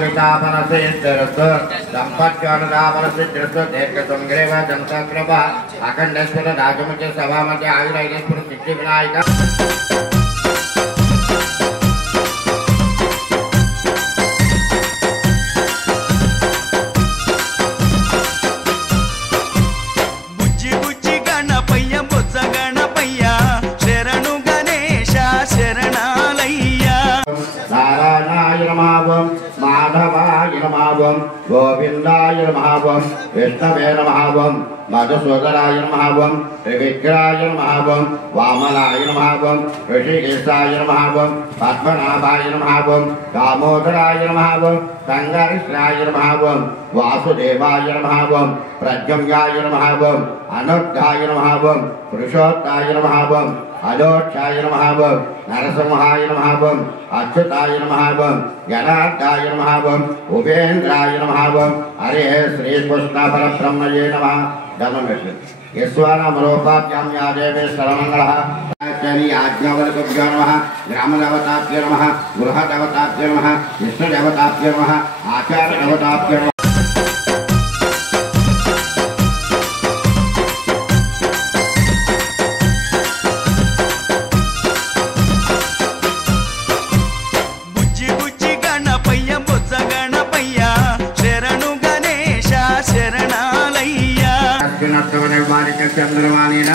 आयुरितापनसिद्धिरस्तु सम्पत्योनुदापनसिद्धिरस्तु दीर्घसुमग्रीव जनसकृपा अखण्डेश्वर राजमुख्य सभामध्ये आयुरायनेश्वर सिद्धिविनायक माधवाय नमः गोविंदाय नमः विष्णवे नमः मधुसूदनाय नमः त्रिविक्रमाय नमः वामनाय नमः ऋषिकेशाय नमः पद्मनाभाय नमः दामोदराय नमः संघर्षाय नमः वासुदेवाय नमः प्रद्युम्नाय नमः अनुद्धाय नमः पुरुषोत्ताय नमः अलोक्षाय नमः नरसिंहाय नमः अच्युताय नमः गणार्धाय नमः उपेन्द्राय नमः हरे श्री कृष्ण परब्रह्मणे नमः धर्ममेश्वर यस्वानामरोपाभ्यां या देवी सर्वमङ्गलः आज्ञावल्क्यो नमः ग्रामदेवताभ्यो नमः गृहदेवताभ्यो नमः विष्णुदेवताभ्यो नमः आचार्यदेवताभ्यो नमः चंद्रमानेन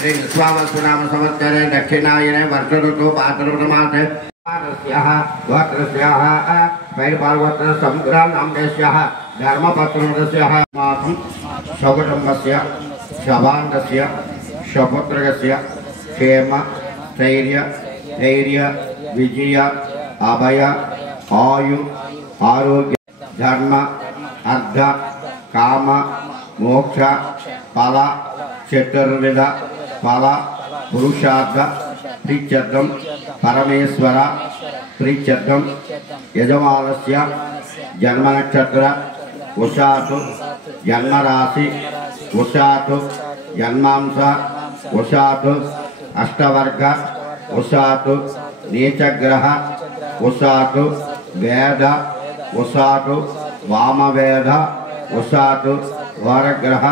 श्री विश्वावसुनाम संवत्सरे दक्षिणायने वर्ष ऋतु भाद्रपदमासे गोत्रस्याः वैरपार्वत्र संग्रामनामदेशः धर्मपत्रस्य मासं सकुटुम्बस्य शभाण्डस्य सपुत्रस्य क्षेम स्थैर्य धैर्य विजय अभय आयु आरोग्य धर्म अर्थ काम मोक्ष फल चतुर्विध फल पुरुषार्थ प्रीत्यर्थं परमेश्वर प्रीत्यर्थं यजमानस्य जन्मनक्षत्र उषातु जन्मराशि उषातु जन्मांश उषातु अष्टवर्ग उषातु नीचग्रह उषातु वेद उषातु वामवेद उषातु वारग्रह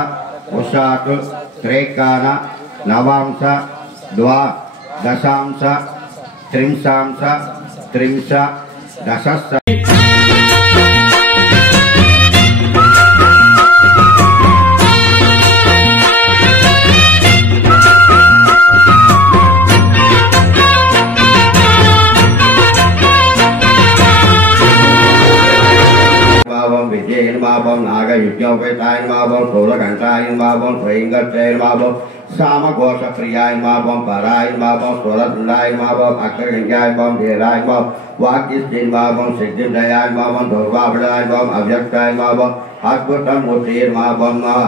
उषातु त्रैकान नवांश द्वादशांश त्रिंशांश त्रिंश दशस्स नागयुज्ञोपेताय नमः स्थूलकंठाय नमः स्वयंगर्चाय नमः सामघोषप्रियाय नमः पराय नमः स्थूलदण्डाय नमः अग्रगण्याय नमः धीराय नमः वाक्यस्थिं नमः सिद्धिदयाय नमः दुर्वाभयाय नमः अव्यक्ताय नमः अद्भुतमूर्तये नमः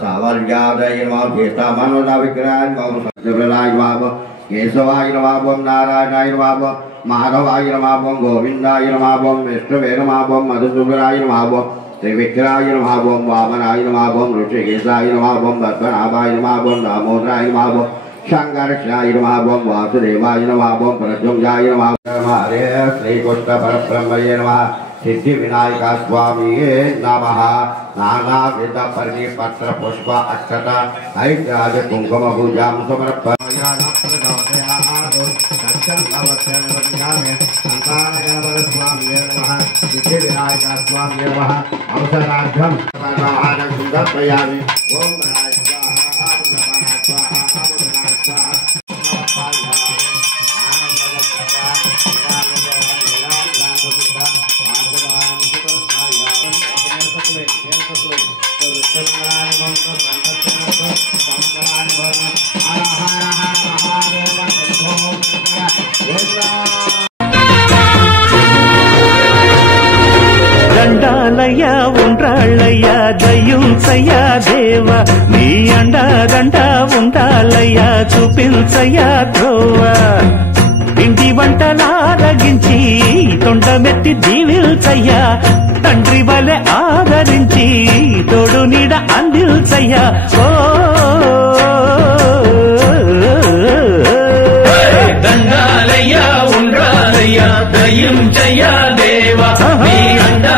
सावर्यादय नमः गीतामनोदाविग्रहाय नमः सत्यव्रताय नमः केशवाय नमः नारायणाय नमः माधवाय नमः गोविंदाय नमः विष्णुवे नमः मधुसूदनाय नमः त्रिविक्राय नमः वामनाय नमः ऋषिकेशाय नमः पद्मनाभाय नमः दामोदराय नमः संघर्षाय नमः वासुदेवाय नमः प्रद्युम्नाय नमः हरे श्री कृष्ण परब्रह्मणे नमः सिद्धिविनायक स्वामिये नमः नानाविध परिपत्र पुष्प अक्षत ऐराज कुंकुम पूजां समर्पयामि स्वामी नमः सिद्धिविनायक स्वामी नमः अवसरार्थं समर्पयामि ओम దండాలయ్యా ఉండ్రాళ్ళయ్యా దయ్యుంచయ్యా దేవ నీ అండదండ ఉండాలయ్యా చూపించయ్యా ధ్రువ ఇంటి వంటలారగించి తొండమెత్తి దీవిల్చయ్యా తండ్రి వలె ఆదరించి తోడు నీడ అందిల్చయ్యా ఓ దండాలయ్యా ఉండ్రాలయ్యా ఉండాలయ్యా దయించయ్యా దేవా నీ అండా